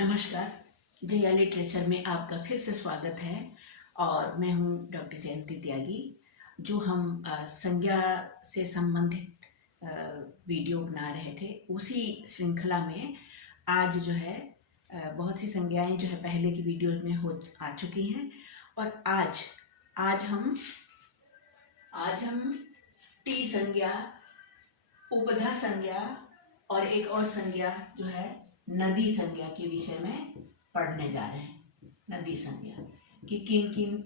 नमस्कार। जया लिटरेचर में आपका फिर से स्वागत है और मैं हूँ डॉक्टर जयंती त्यागी। जो हम संज्ञा से संबंधित वीडियो बना रहे थे, उसी श्रृंखला में आज जो है बहुत सी संज्ञाएं जो है पहले की वीडियो में आ चुकी हैं और आज हम टी संज्ञा, उपधा संज्ञा और एक और संज्ञा जो है नदी संज्ञा के विषय में पढ़ने जा रहे हैं। नदी संज्ञा कि किन किन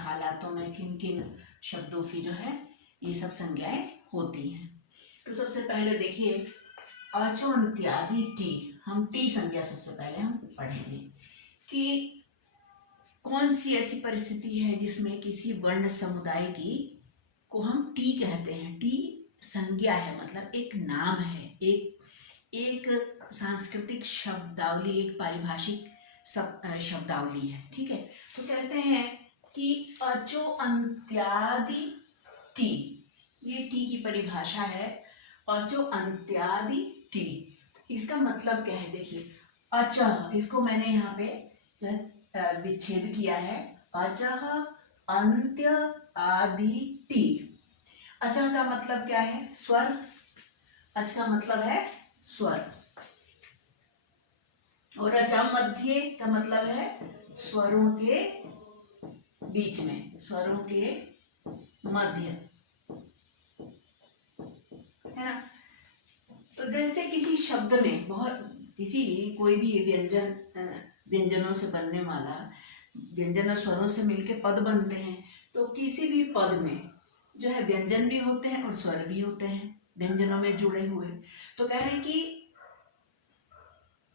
हालातों में किन किन शब्दों की जो है ये सब संज्ञाएं होती हैं। तो सबसे पहले देखिए अचो अंत्यादि टी, हम टी संज्ञा सबसे पहले हम पढ़ेंगे कि कौन सी ऐसी परिस्थिति है जिसमें किसी वर्ण समुदाय की को हम टी कहते हैं। टी संज्ञा है, मतलब एक नाम है, एक सांस्कृतिक शब्दावली, एक पारिभाषिक शब्दावली है। ठीक है, तो कहते हैं कि अचो अंत्यादि टी, ये टी की परिभाषा है। अचो अंत्यादि टी, इसका मतलब क्या है? देखिए अचः, इसको मैंने यहाँ पे जो है विच्छेद किया है। अचः अंत्य आदि टी। अचः का मतलब क्या है? स्वर। अच का मतलब है स्वर और अचा मध्य का मतलब है स्वरों के बीच में, स्वरों के मध्य, है ना। तो जैसे किसी शब्द में कोई भी व्यंजनों से बनने वाला, व्यंजन और स्वरों से मिलके पद बनते हैं। तो किसी भी पद में जो है व्यंजन भी होते हैं और स्वर भी होते हैं व्यंजनों में जुड़े हुए। तो कह रहे हैं कि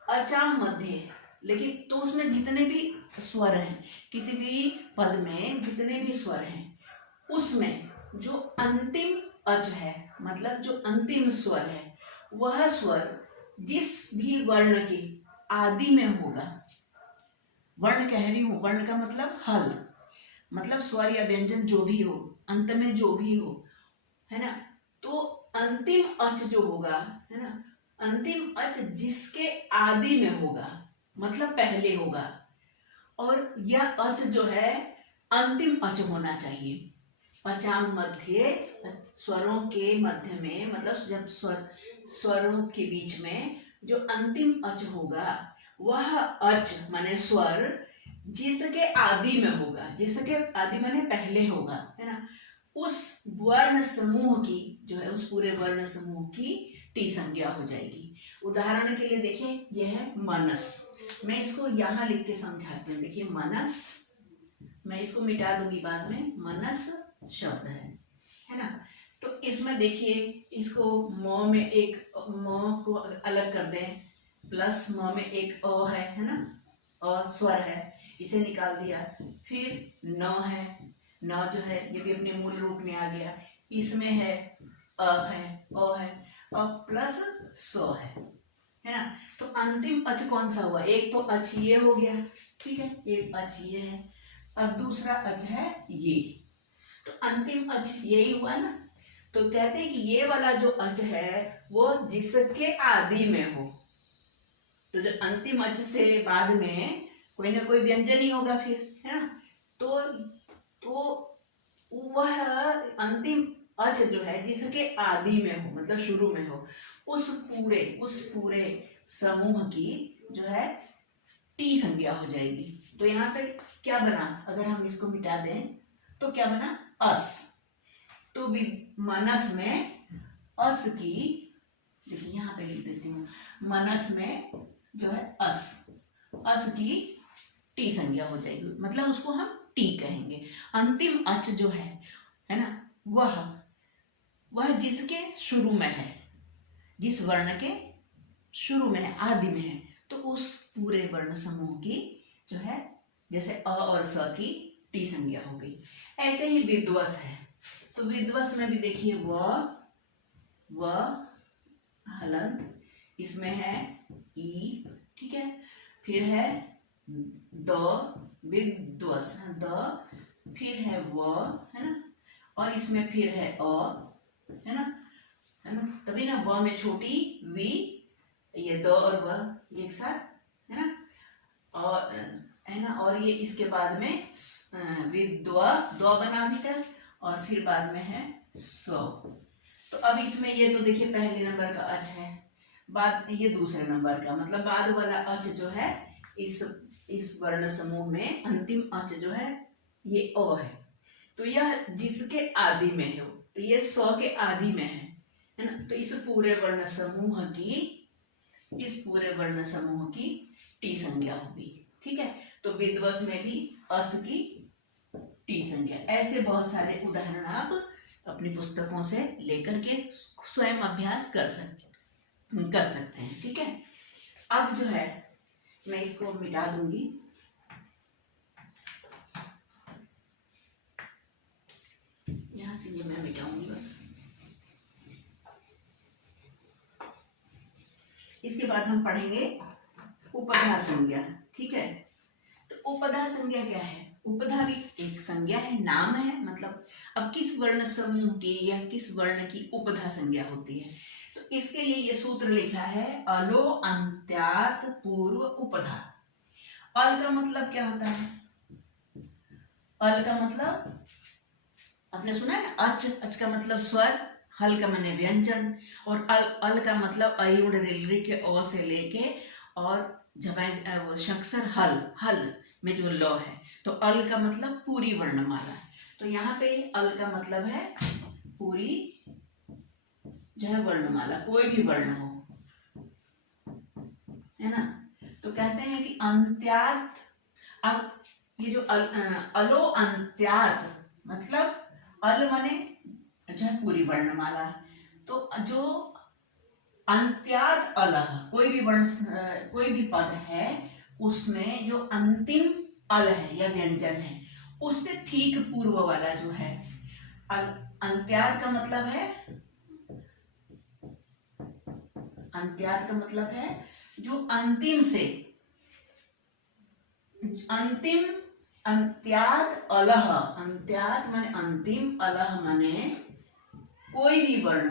अचाम मध्य, लेकिन तो उसमें जितने भी स्वर हैं, किसी भी पद में जितने भी स्वर हैं, उसमें जो अंतिम अच है, मतलब जो अंतिम स्वर है, वह स्वर जिस भी वर्ण के आदि में होगा। वर्ण कह रही हूं, वर्ण का मतलब हल, मतलब स्वर या व्यंजन जो भी हो, अंत में जो भी हो, है ना। तो अंतिम अच जो होगा, है ना, अंतिम अच जिसके आदि में होगा, मतलब पहले होगा, और यह अच जो है अंतिम अच होना चाहिए। अचाम मध्य, स्वरों के मध्य में, मतलब जब स्वरों के बीच में जो अंतिम अच होगा, वह अच माने स्वर जिसके आदि में होगा, जिसके आदि माने पहले होगा, है ना, उस वर्ण समूह की जो है, उस पूरे वर्ण समूह की टी संज्ञा हो जाएगी। उदाहरण के लिए देखिए, यह है मनस। मैं इसको यहाँ लिख के समझाती हूँ। देखिए मनस, मैं इसको मिटा दूंगी बाद में, मनस शब्द है ना। तो इसमें देखिए, इसको म में एक म को अलग कर दें, प्लस म में एक अ है ना, अ स्वर है, इसे निकाल दिया। फिर न है, न जो है ये भी अपने मूल रूप में आ गया। इसमें है अ है, अ है, अ प्लस स है ना। तो अंतिम अच कौन सा हुआ? एक तो अच ये हो गया, ठीक है, एक अच ये है, और दूसरा अच है ये। तो अंतिम अच यही हुआ ना। तो कहते हैं कि ये वाला जो अच है वो जिसके आदि में हो। तो जो अंतिम अच से बाद में कोई ना कोई व्यंजन ही होगा फिर, है ना। तो वह अंतिम अच जो है जिसके आदि में हो, मतलब शुरू में हो, उस पूरे समूह की जो है टी संज्ञा हो जाएगी। तो यहाँ पे क्या बना? अगर हम इसको मिटा दें तो क्या बना? अस। तो मनस में अस की, देखिए यहाँ पे लिख देती हूँ, मनस में जो है अस की टी संज्ञा हो जाएगी, मतलब उसको हम टी कहेंगे। अंतिम अच जो है ना, वह जिसके शुरू में है, जिस वर्ण के शुरू में है, आदि में है, तो उस पूरे वर्ण समूह की जो है, जैसे अ और स की टी संज्ञा हो गई। ऐसे ही विद्वस है। तो विद्वस में भी देखिए व हलंत, इसमें है ई, ठीक है, फिर है द, विद्वस द, फिर है व, है ना, और इसमें फिर है अ, है ना, तभी ना व में छोटी वी, ये द और व एक साथ, है ना, और है ना, और ये इसके बाद में विद द्व बना अभी तक, और फिर बाद में है सो। तो अब इसमें ये तो देखिए पहले नंबर का अच है, बाद ये दूसरे नंबर का, मतलब बाद वाला अच जो है इस वर्ण समूह में अंतिम अच जो है ये अ है। तो यह जिसके आदि में है, तो ये सौ के आदि में है ना। तो इस पूरे वर्ण समूह की टी संज्ञा होगी, ठीक है। तो विद्वस में भी अस की टी संज्ञा। ऐसे बहुत सारे उदाहरण आप अपनी पुस्तकों से लेकर के स्वयं अभ्यास कर सकते हैं, ठीक है। अब जो है मैं इसको मिटा दूंगी। यहां से ये मैं मिटाऊंगी बस। इसके बाद हम पढ़ेंगे उपधा संज्ञा, ठीक है। तो उपधा संज्ञा क्या है? उपधा भी एक संज्ञा है, नाम है, मतलब अब किस वर्ण समूह की या किस वर्ण की उपधा संज्ञा होती है। तो इसके लिए ये सूत्र लिखा है, अलो अंत्यात पूर्व उपधा। अल का मतलब क्या होता है? अल का मतलब आपने सुना है ना, अच का मतलब स्वर, हल का माने व्यंजन, और अल का मतलब अयुड़ रिलरी के अ से लेके और शक्सर हल में जो ल है, तो अल का मतलब पूरी वर्णमाला। तो यहाँ पे अल का मतलब है पूरी जो है वर्णमाला, कोई भी वर्ण हो, है ना। तो कहते हैं कि अंत्यात, अब ये जो अलो अंत्यात मतलब अल माने जो है पूरी वर्णमाला, तो जो अंत्यात अलह, कोई भी वर्ण कोई भी पद है उसमें जो अंतिम अल है या व्यंजन है उससे ठीक पूर्व वाला जो है अंत्यात का मतलब है, अंत्यात का मतलब है जो अंतिम से, अंतिम, अंत्यात अलह, अंत्यात माने अंतिम, अलह माने कोई भी वर्ण,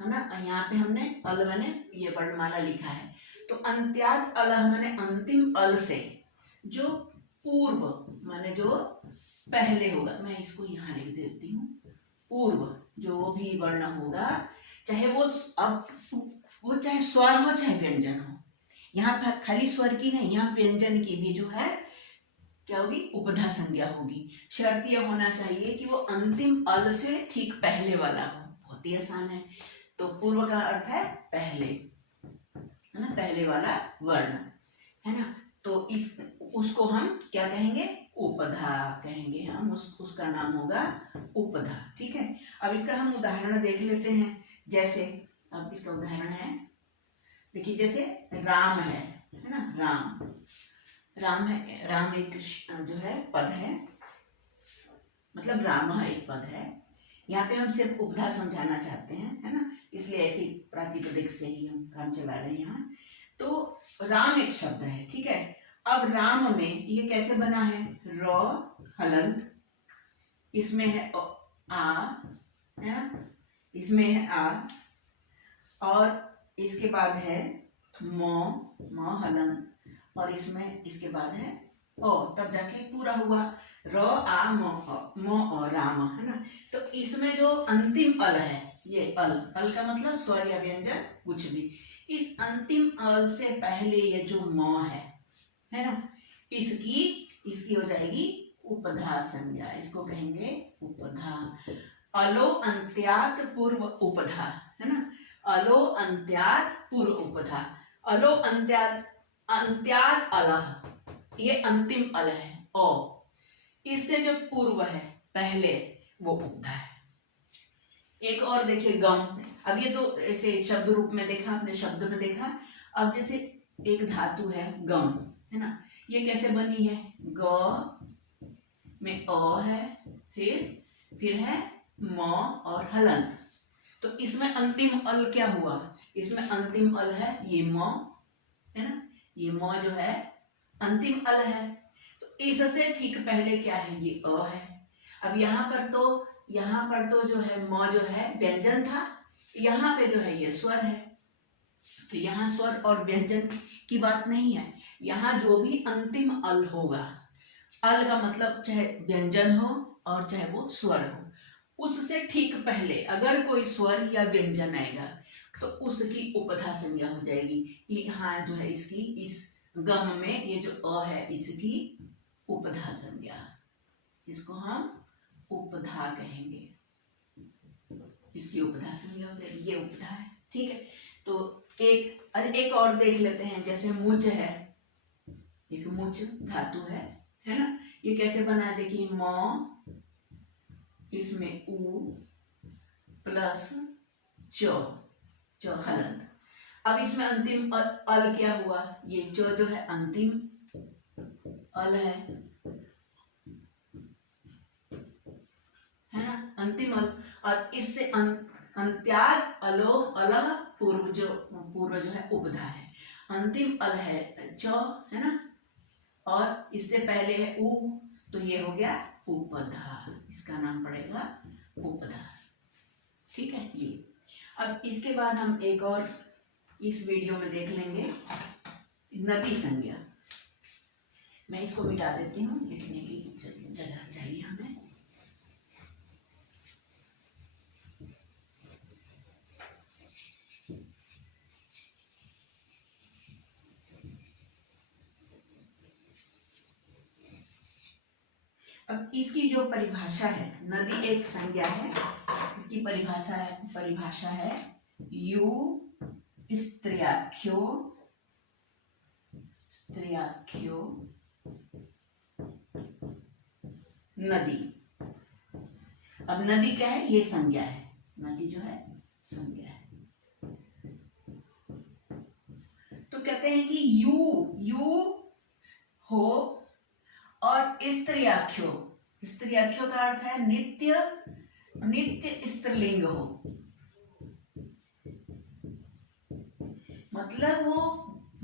है ना। यहाँ पे हमने अल माने ये वर्णमाला लिखा है, तो अंत्यात अलह माने अंतिम अल से जो पूर्व माने जो पहले होगा। मैं इसको यहाँ लिख देती हूँ, पूर्व जो भी वर्ण होगा, चाहे वो चाहे स्वर हो चाहे व्यंजन हो। यहाँ खाली स्वर की नहीं, यहाँ व्यंजन की भी जो है क्या होगी, उपधा संज्ञा होगी। शर्त यह होना चाहिए कि वो अंतिम अल से ठीक पहले वाला हो। बहुत ही आसान है। तो पूर्व का अर्थ है पहले, है ना, पहले वाला वर्ण, है ना। तो उसको हम क्या कहेंगे, उपधा कहेंगे हम, उसका नाम होगा उपधा, ठीक है। अब इसका हम उदाहरण देख लेते हैं। जैसे अब इसका उदाहरण है, देखिए जैसे राम है ना, राम है, राम एक जो है पद है, मतलब राम एक पद है। यहाँ पे हम सिर्फ उपधा समझाना चाहते हैं, है ना, इसलिए ऐसी प्रातिपदिक से ही हम काम चला रहे हैं यहाँ। तो राम एक शब्द है, ठीक है। अब राम में ये कैसे बना है, र हलंत, इसमें है आ, है ना, इसमें है आ, और इसके बाद है म हलंत, और इसमें इसके बाद है ओ, तब जाके पूरा हुआ र आ म और राम, है ना। तो इसमें जो अंतिम अल है, ये अल का मतलब स्वर या व्यंजन कुछ भी, इस अंतिम अल से पहले ये जो म है ना, इसकी हो जाएगी उपधा संज्ञा। इसको कहेंगे उपधा। अलो अंत्यात पूर्व उपधा, है ना, अलो अंत्यात पूर्व उपधा। अलो अंत्यात अलह, ये अंतिम अल है ओ, इससे जो पूर्व है पहले वो उपधा है। एक और देखिए गम। अब ये तो ऐसे शब्द रूप में देखा, अपने शब्द में देखा। अब जैसे एक धातु है गम, है ना, ये कैसे बनी है, ग में अ है, फिर है म और हलंत। तो इसमें अंतिम अल क्या हुआ, इसमें अंतिम अल है ये म, है ना, ये म जो है अंतिम अल है। तो इससे ठीक पहले क्या है, ये अ है। अब यहाँ पर तो जो है म जो है व्यंजन था, यहाँ पे जो है ये स्वर है। तो यहाँ स्वर और व्यंजन की बात नहीं है। यहाँ जो भी अंतिम अल होगा, अल का मतलब चाहे व्यंजन हो और चाहे वो स्वर हो, उससे ठीक पहले अगर कोई स्वर या व्यंजन आएगा तो उसकी उपधा संज्ञा हो जाएगी। यहाँ जो है इसकी, इस गम में ये जो अ है इसकी उपधा संज्ञा, इसको हम उपधा कहेंगे, इसकी उपधा संज्ञा हो जाएगी, ये उपधा है। ठीक है, तो एक और देख लेते हैं, जैसे मुच है, एक मुच धातु है ना, ये कैसे बना है देखिए, म, इसमें उ प्लस च हलंत। अब इसमें अंतिम अल क्या हुआ, ये च जो है अंतिम अल है ना, अंतिम अल, और इससे अंत्याद अलोह अलह पूर्व जो है उपधा है, अंतिम अल है च है ना, और इससे पहले है उ, तो ये हो गया उपधा, इसका नाम पड़ेगा उपधा। ठीक है ये। अब इसके बाद हम एक और इस वीडियो में देख लेंगे नदी संज्ञा। मैं इसको मिटा देती हूँ, लिखने की जगह चाहिए हमें। अब इसकी जो परिभाषा है, नदी एक संज्ञा है, इसकी परिभाषा है यू स्त्र्याख्यो नदी। अब नदी क्या है, ये संज्ञा है, नदी जो है संज्ञा है। तो कहते हैं कि यू हो और स्त्र्याख्यो का अर्थ है नित्य स्त्रीलिंग हो, मतलब वो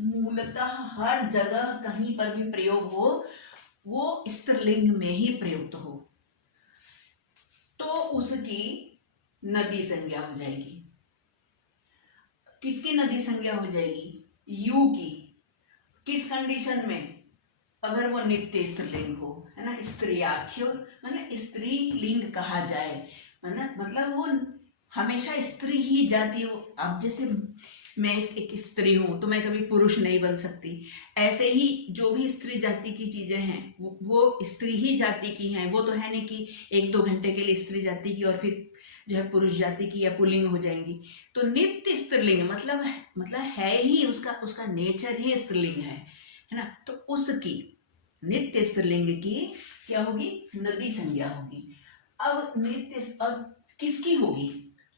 मूलतः हर जगह कहीं पर भी प्रयोग हो वो स्त्रीलिंग में ही प्रयुक्त हो, तो उसकी नदी संज्ञा हो जाएगी। किसकी नदी संज्ञा हो जाएगी, यू की। किस कंडीशन में, अगर वो नित्य स्त्रीलिंग हो, है ना, स्त्रीआख्यो मतलब स्त्रीलिंग कहा जाए, मतलब वो हमेशा स्त्री ही जाती हो। अब जैसे मैं एक स्त्री हूं तो मैं कभी पुरुष नहीं बन सकती, ऐसे ही जो भी स्त्री जाति की चीजें हैं वो स्त्री ही जाति की हैं। वो तो है नहीं कि 1-2 घंटे के लिए स्त्री जाति की और फिर जो है पुरुष जाति की या पुल्लिंग हो जाएंगी। तो नित्य स्त्रीलिंग मतलब है ही, उसका नेचर ही स्त्रीलिंग है ना, तो उसकी नित्य स्त्रीलिंग की क्या होगी, नदी संज्ञा होगी। अब किसकी होगी,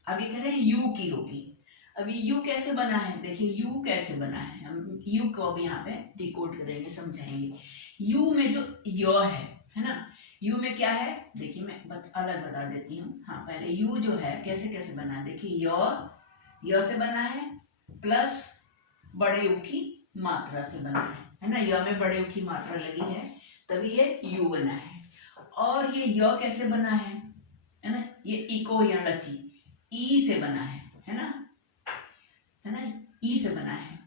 अभी कह रहे हैं यू की होगी। अभी यू कैसे बना है, देखिए यू कैसे बना है, हम यू को अब यहाँ पे डिकोड करेंगे, समझाएंगे। यू में जो य है ना, यू में क्या है देखिए, मैं अलग बता देती हूँ। हाँ, पहले यू जो है कैसे बना है, देखिए य से बना है प्लस बड़े यू की मात्रा से बना है ना, य में बड़े यू की मात्रा लगी है तभी ये यू बना है। और ये य कैसे बना है ना, ये इको या रची ई से बना है ना, ई से बना है।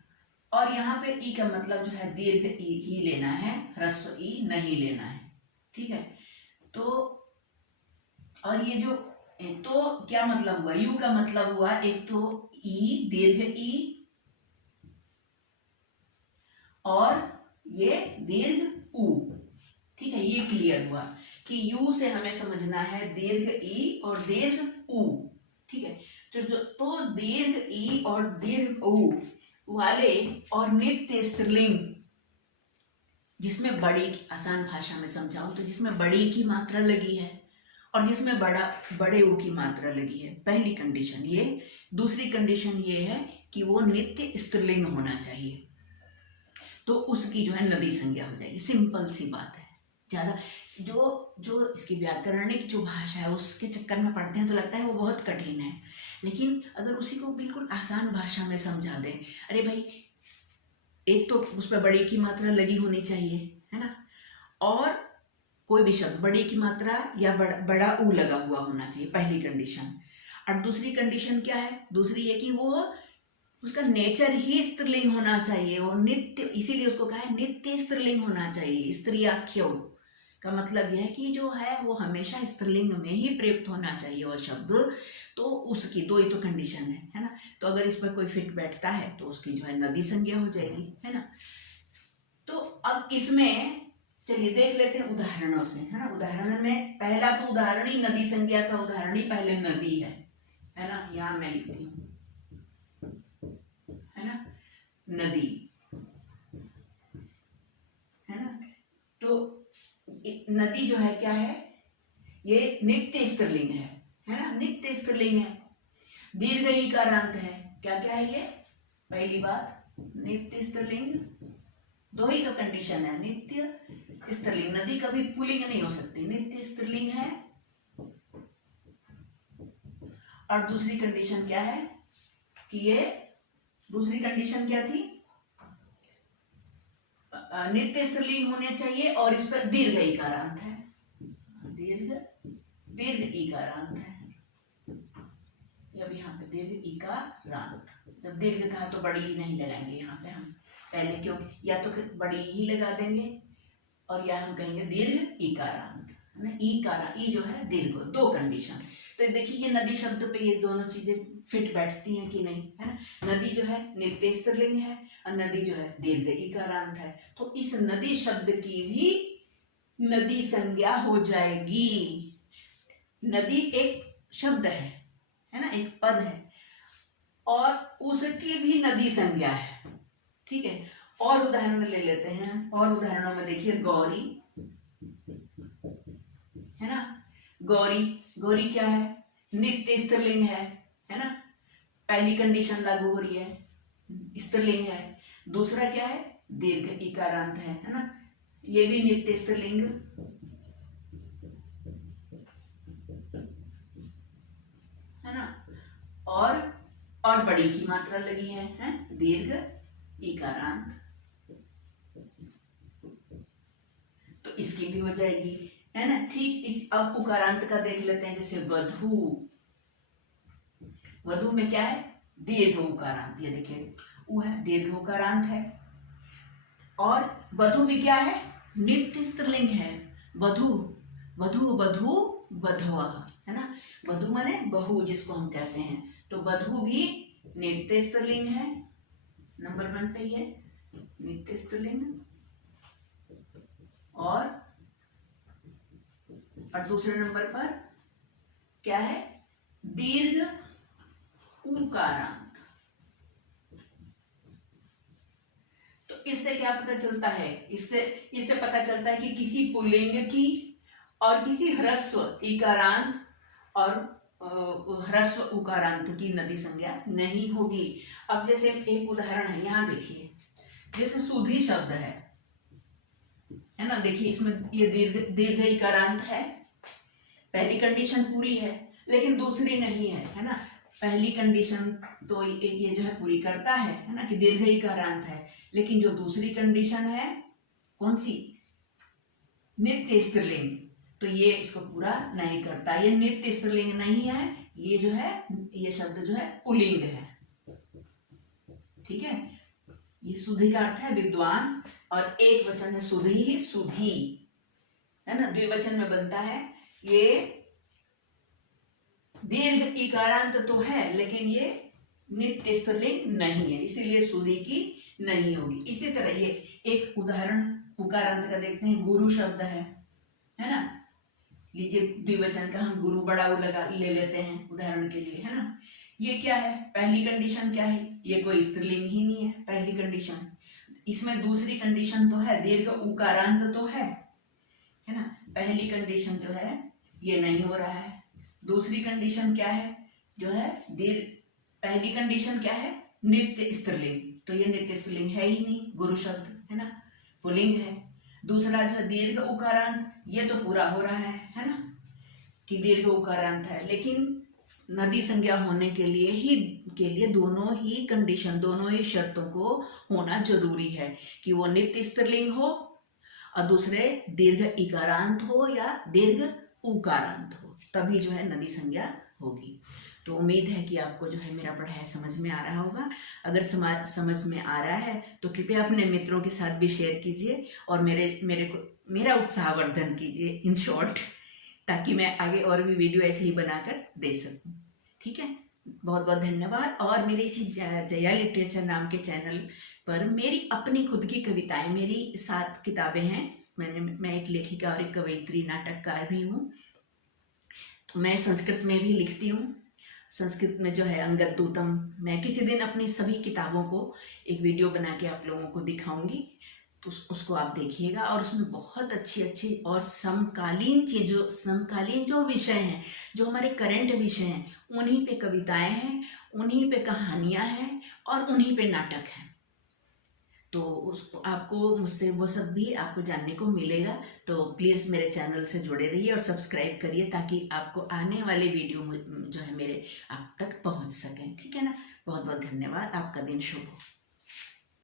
और यहाँ पे ई का मतलब जो है दीर्घ ई ही लेना है, ह्रस्व ई नहीं लेना है। ठीक है, तो और ये जो तो क्या मतलब हुआ, यू का मतलब हुआ एक तो ई दीर्घ ई और ये दीर्घ ऊ। ठीक है, ये क्लियर हुआ कि यू से हमें समझना है दीर्घ ई और दीर्घ ऊ। ठीक है, तो दीर्घ ई और दीर्घ ऊ वाले और नित्य स्त्रीलिंग, जिसमें बड़ी, आसान भाषा में समझाऊं तो जिसमें बड़ी की मात्रा लगी है और जिसमें बड़े ऊ की मात्रा लगी है, पहली कंडीशन ये। दूसरी कंडीशन ये है कि वो नित्य स्त्रीलिंग होना चाहिए, तो उसकी जो है नदी संज्ञा हो जाएगी। सिंपल सी बात है। ज़्यादा जो इसकी व्याकरणिक जो भाषा है उसके चक्कर में पढ़ते हैं तो लगता है वो बहुत कठिन है, लेकिन अगर उसी को बिल्कुल आसान भाषा में समझा दें, अरे भाई एक तो उस पर बड़ी की मात्रा लगी होनी चाहिए, है ना, और कोई भी शब्द बड़ी की मात्रा या बड़ा ऊ लगा हुआ होना चाहिए, पहली कंडीशन। और दूसरी कंडीशन क्या है, दूसरी ये कि वो उसका नेचर ही स्त्रीलिंग होना चाहिए, वो नित्य, इसीलिए उसको कहा है नित्य स्त्रीलिंग होना चाहिए। स्त्रीयाख्यो का मतलब यह है कि जो है वो हमेशा स्त्रीलिंग में ही प्रयुक्त होना चाहिए वह शब्द। तो उसकी दो ही तो कंडीशन है ना। तो अगर इस पर कोई फिट बैठता है तो उसकी जो है नदी संज्ञा हो जाएगी, है ना। तो अब इसमें चलिए देख लेते हैं उदाहरणों से, है ना। उदाहरण में पहला तो उदाहरण ही नदी संज्ञा का उदाहरण ही पहले नदी है ना। यहां मैं लिखती हूं, है ना, नदी, है ना। तो नदी जो है क्या है, ये नित्य स्त्रीलिंग है ना, नित्य स्त्रीलिंग है। दीर्घ ईकारांत है। क्या क्या है ये, पहली बात नित्य स्त्रीलिंग, दो ही तो कंडीशन है, नित्य स्त्रीलिंग। नदी कभी पुल्लिंग नहीं हो सकती, नित्य स्त्रीलिंग है। और दूसरी कंडीशन क्या है कि ये, दूसरी कंडीशन क्या थी, नित्य स्त्रीलिंग होने चाहिए और इस पर दीर्घ ईकारांत है, दीर्घ ईकारांत है। अब यहाँ पे दीर्घ ईकारांत, जब दीर्घ कहा तो बड़ी ही नहीं लगाएंगे यहाँ पे हम पहले, क्यों, या तो बड़ी ही लगा देंगे और या हम कहेंगे दीर्घ ईकारांत, है ना। ईकारा, ई जो है दीर्घ, दो कंडीशन। तो देखिए ये नदी शब्द पे ये दोनों चीजें फिट बैठती हैं कि नहीं, है ना। नदी जो है नित्य स्त्रीलिंग है और नदी जो है दीर्घ ईकारांत है। तो इस नदी शब्द की भी नदी संज्ञा हो जाएगी। नदी एक शब्द है ना, एक पद है और उसकी भी नदी संज्ञा है, ठीक है। और उदाहरण ले लेते हैं, और उदाहरणों में देखिए गौरी, है ना। गौरी, गौरी क्या है, नित्य स्त्रीलिंग है ना। पहली कंडीशन लागू हो रही है, स्त्रीलिंग है। दूसरा क्या है, दीर्घ ईकारांत है ना, ये भी नित्य स्त्रीलिंग, है ना। और बड़ी की मात्रा लगी है दीर्घ ईकारांत, तो इसकी भी हो जाएगी, है ना। ठीक इस, अब उकारांत का देख लेते हैं, जैसे वधू, वधू में क्या है, दीर्घ उकारांत, ये देखिए वो है दीर्घ उकारांत है। और वधू भी क्या है, नित्य स्त्रीलिंग है। वधू, वधू, वधू, वधवा, है ना। वधू माने बहू जिसको हम कहते हैं, तो वधू भी नित्य स्त्रीलिंग है। नंबर 1 पे ये नित्य स्त्रीलिंग। और दूसरे नंबर पर क्या है, दीर्घ उकारांत। तो इससे क्या पता चलता है, इससे पता चलता है कि किसी पुल्लिंग की और किसी ह्रस्व इकारांत और ह्रस्व उकारांत की नदी संज्ञा नहीं होगी। अब जैसे एक उदाहरण है, यहां देखिए, जैसे सुधी शब्द है ना। देखिए इसमें ये दीर्घ इकारांत है, पहली कंडीशन पूरी है लेकिन दूसरी नहीं है ना। पहली कंडीशन तो ये जो है पूरी करता है ना, कि दीर्घ इकारांत है, लेकिन जो दूसरी कंडीशन है कौन सी, नित्य स्त्रीलिंग, तो ये इसको पूरा नहीं करता। ये नित्य स्त्रीलिंग नहीं है, ये जो है, ये शब्द जो है पुल्लिंग है, ठीक है। ये सुधी का अर्थ है विद्वान, और एक वचन है सुधी, सुधी, है ना। द्विवचन में बनता है। ये दीर्घ इकारांत तो है लेकिन ये नित्य स्त्रीलिंग नहीं है, इसीलिए सुधी की नहीं होगी। इसी तरह ये एक उदाहरण उकारांत का देखते हैं, गुरु शब्द है ना। लीजिए द्विवचन का हम गुरु बड़ा उ लगा ले लेते हैं उदाहरण के लिए, है ना। ये क्या है, पहली कंडीशन क्या है, ये कोई स्त्रीलिंग ही नहीं है, पहली कंडीशन। इसमें दूसरी कंडीशन तो है, दीर्घ उकारांत तो है ना। पहली कंडीशन जो है ये नहीं हो रहा है। दूसरी कंडीशन क्या है, जो है दीर्घ, पहली कंडीशन क्या है, नित्य स्त्रीलिंग, तो ये नित्य स्त्रीलिंग है ही नहीं, गुरु शब्द, है ना, पुल्लिंग है। दूसरा जो है दीर्घ उकारांत, ये तो पूरा हो रहा है ना, कि दीर्घ उकारांत है, लेकिन नदी संज्ञा होने के लिए दोनों ही कंडीशन, दोनों ही शर्तों को होना जरूरी है, कि वो नित्य स्त्रीलिंग हो और दूसरे दीर्घ इकारांत हो या दीर्घ उकारांत हो, तभी जो है नदी संज्ञा होगी। तो उम्मीद है कि आपको जो है मेरा पढ़ाया समझ में आ रहा होगा। अगर समझ में आ रहा है तो कृपया अपने मित्रों के साथ भी शेयर कीजिए और मेरा उत्साहवर्धन कीजिए, इन शॉर्ट, ताकि मैं आगे और भी वीडियो ऐसे ही बनाकर दे सकूं। ठीक है, बहुत बहुत धन्यवाद। और मेरे इसी जया लिटरेचर नाम के चैनल पर मेरी अपनी खुद की कविताएं, मेरी 7 किताबें हैं। मैं एक लेखिका और एक कवयित्री, नाटककार भी हूँ। तो मैं संस्कृत में भी लिखती हूँ। संस्कृत में जो है अंगद दूतम, मैं किसी दिन अपनी सभी किताबों को एक वीडियो बना के आप लोगों को दिखाऊंगी, तो उसको आप देखिएगा। और उसमें बहुत अच्छी अच्छी और समकालीन जो विषय हैं, जो हमारे करंट विषय हैं, उन्हीं पे कविताएं हैं, उन्हीं पे कहानियां हैं और उन्हीं पे नाटक हैं। तो उसको आपको मुझसे वो सब भी आपको जानने को मिलेगा। तो प्लीज़ मेरे चैनल से जुड़े रहिए और सब्सक्राइब करिए, ताकि आपको आने वाले वीडियो जो है मेरे आप तक पहुंच सकें। ठीक है ना, बहुत बहुत धन्यवाद। आपका दिन शुभ हो।